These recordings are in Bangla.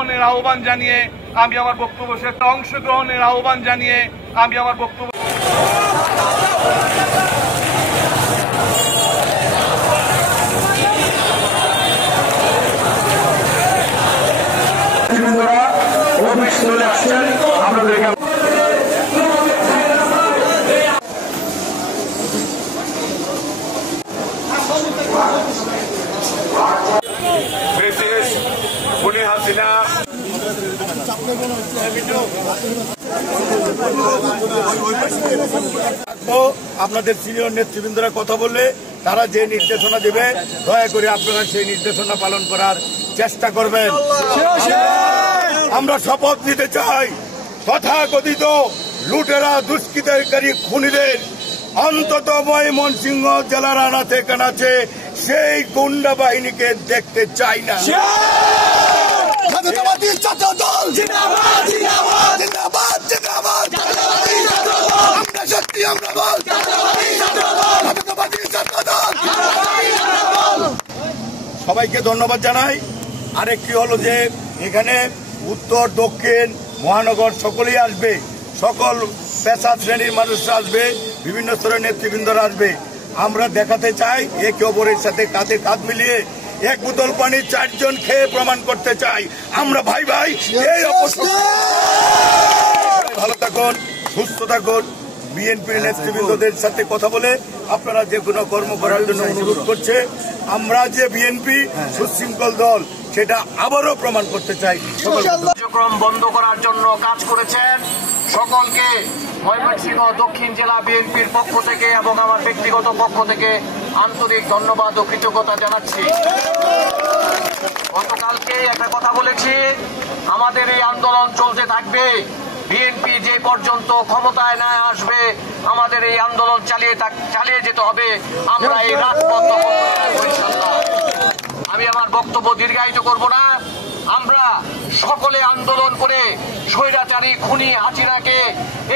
অংশগ্রহণের আহ্বান জানিয়ে আমি আমার বক্তব্য শেষ অংশগ্রহণের আহ্বান জানিয়ে আমি আমার বক্তব্য চলে আসছেন আপনাদেরকে আপনাদের সিনিয়র নেতৃবৃন্দরা কথা বললে তারা যে নির্দেশনা দেবে দয়া করে আপনারা সেই নির্দেশনা পালন করার চেষ্টা করবেন। আমরা শপথ নিতে চাই তথাকথিত লুটেরা দুষ্কৃতকারী খুনিদের অন্তত ময়মনসিংহ জেলার আনাচে কানাচে সেই গুন্ডা বাহিনীকে দেখতে চাই না। সবাইকে ধন্যবাদ জানাই। আরেকটি হলো যে এখানে উত্তর দক্ষিণ মহানগর সকলেই আসবে, সকল পেশা শ্রেণীর মানুষরা আসবে, বিভিন্ন স্তরের নেতৃবৃন্দরা আসবে। আমরা দেখাতে চাই একে অপরের সাথে কাঁধে কাঁধ মিলিয়ে এক বোতল পানি 4 জন খেয়ে প্রমাণ করতে চাই আমরা ভাই ভাই। এই ভালো থাকুন, সুস্থ থাকুন। বিএনপির নেতৃবৃন্দদের সাথে কথা বলে আপনারা যে কোনো কর্ম করার জন্য অনুরোধ করছে। আমরা যে বিএনপি সুশৃঙ্খল দল সেটা আবারও প্রমাণ করতে চাই। কার্যক্রম বন্ধ করার জন্য কাজ করেছেন সকলকে ময়মনসিংহ দক্ষিণ জেলা বিএনপির পক্ষ থেকে এবং আমার ব্যক্তিগত পক্ষ থেকে আন্তরিক ধন্যবাদ ও কৃতজ্ঞতা জানাচ্ছি। গতকালকে একটা কথা বলেছি, আমাদের এই আন্দোলন চলতে থাকবে। বিএনপি যে পর্যন্ত ক্ষমতায় না আসবে আমাদের এই আন্দোলন চালিয়ে যেতে হবে। আমরা এই রাজপথ দখল করব ইনশাআল্লাহ। আমি আমার বক্তব্য দীর্ঘায়িত করব না। আমরা সকলে আন্দোলন করে স্বৈরাচারী খুনি হাসিনাকে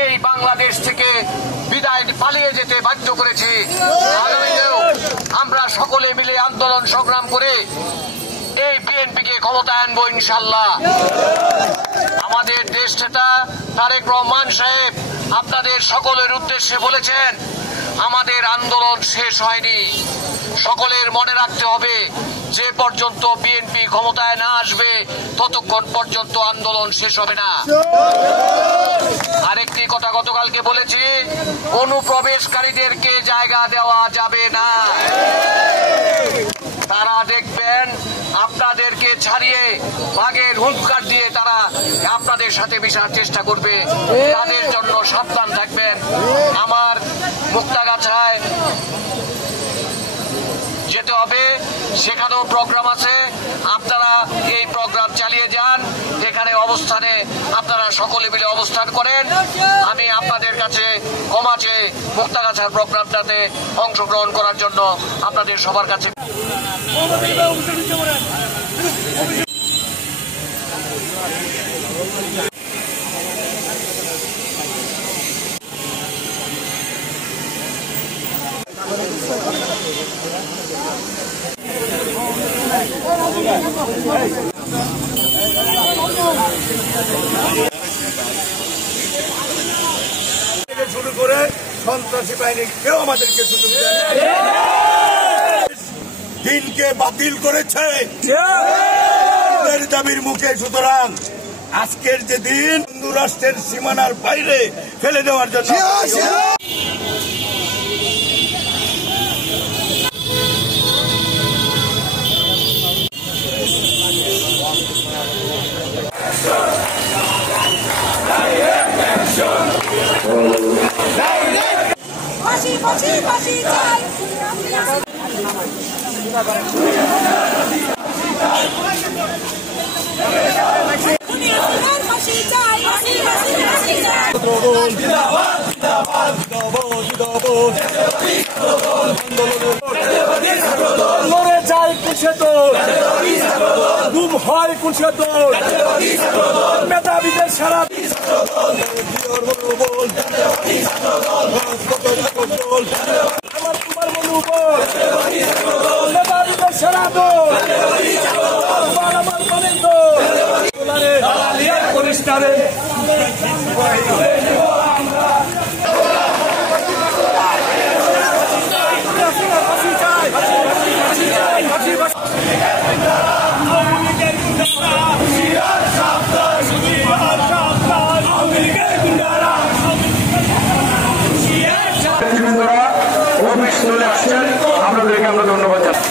এই বাংলাদেশ থেকে বিদায় পালিয়ে যেতে বাধ্য করেছি। আগামীতেও আমরা সকলে মিলে আন্দোলন সংগ্রাম করে এই বিএনপিকে ক্ষমতায় আনবো ইনশাআল্লাহ। আমাদের দেশ নেতা তারেক রহমান সাহেব আপনাদের সকলের উদ্দেশ্যে বলেছেন আমাদের আন্দোলন শেষ হয়নি। সকলের মনে রাখতে হবে যে পর্যন্ত বিএনপি ক্ষমতায় না আসবে ততক্ষণ পর্যন্ত আন্দোলন শেষ হবে না। আরেকটি কথা গতকালকে বলেছি, অনুপ্রবেশকারীদেরকে জায়গা দেওয়া যাবে না। তারা দেখবেন আপনাদেরকে ছাড়িয়ে বাঘের হুঙ্কার দিয়ে তারা আপনাদের সাথে মিশার চেষ্টা করবে। তাদের জন্য সাবধান থাকবেন। আমার মুক্তাগাছায় যেতে হবে, সেখানেও প্রোগ্রাম আছে। আপনারা এই প্রোগ্রাম চালিয়ে যান। এখানে অবস্থানে আপনারা সকলে মিলে অবস্থান করেন। আমি আপনাদের কাছে ক্ষমা চেয়ে মুক্তাগাছার প্রোগ্রামটাতে অংশগ্রহণ করার জন্য আপনাদের সবার কাছে শুরু করে সন্ত্রাসী বাহিনী কেউ আমাদেরকে সুযোগ দিনকে বাতিল করেছে দাবির মুখে। সুতরাং আজকের যে দিন হিন্দু রাষ্ট্রের সীমানার বাইরে ফেলে দেওয়ার জন্য লড়ে যায় কুছে তোর গুম হয় কুছে তোর মেধাবীদের সারা আমার তোমার মনোবল মেধাবীদের সারা দোল আমার মনে দোল বিচারে চলে আসছেন, আপনাদেরকে আমরা ধন্যবাদ জানাই।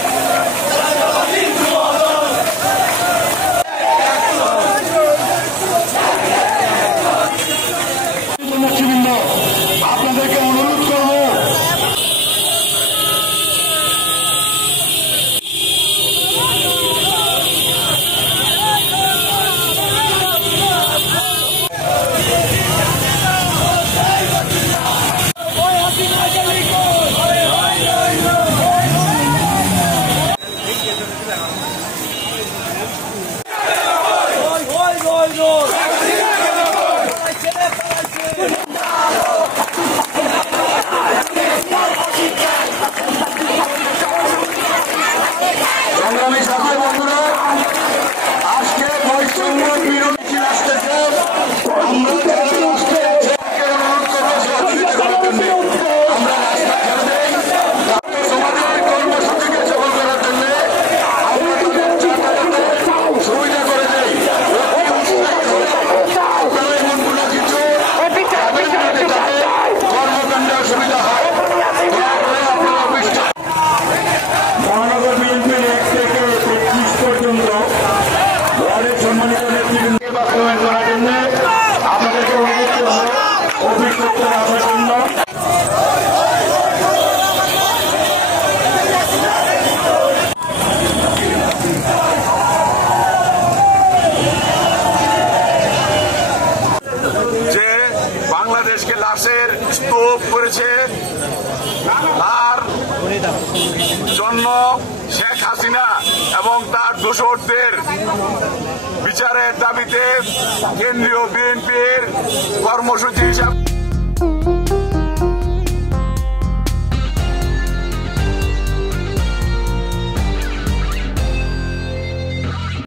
আপনাদেরকে অনুরোধ করব সংগ্রামী সাথী বন্ধুরা, আজকে বৈষম্য বিরোধী আসতেছে। আমরা যারা রাষ্ট্রে অনুরোধ করবো সহযোগিতা করার জন্য আমরা রাস্তা ছেড়ে দেই। সমাজের কর্মসূচিকে সফল করার জন্য আমরা তাদের যাতায়াতে সুবিধা করে দেই। আপনারা এমন কোনো কিছু কর্মকাণ্ডের সুবিধা হয় আপনারা অফিসটা মহানগর বিএনপির 1 থেকে 33 পর্যন্ত ওয়ার্ডের সম্মানিত নেতৃবৃন্দকে বাস্তবায়ন করার জন্য আপনাদেরকে অনুরোধ করব অফিস করতে আসার জন্য। যে বাংলাদেশকে লাশের স্তূপ করেছে, তার জন্য শেখ হাসিনা এবং তার দোসরদের বিচারের দাবিতে কেন্দ্রীয় বিএনপির কর্মসূচি হিসাবে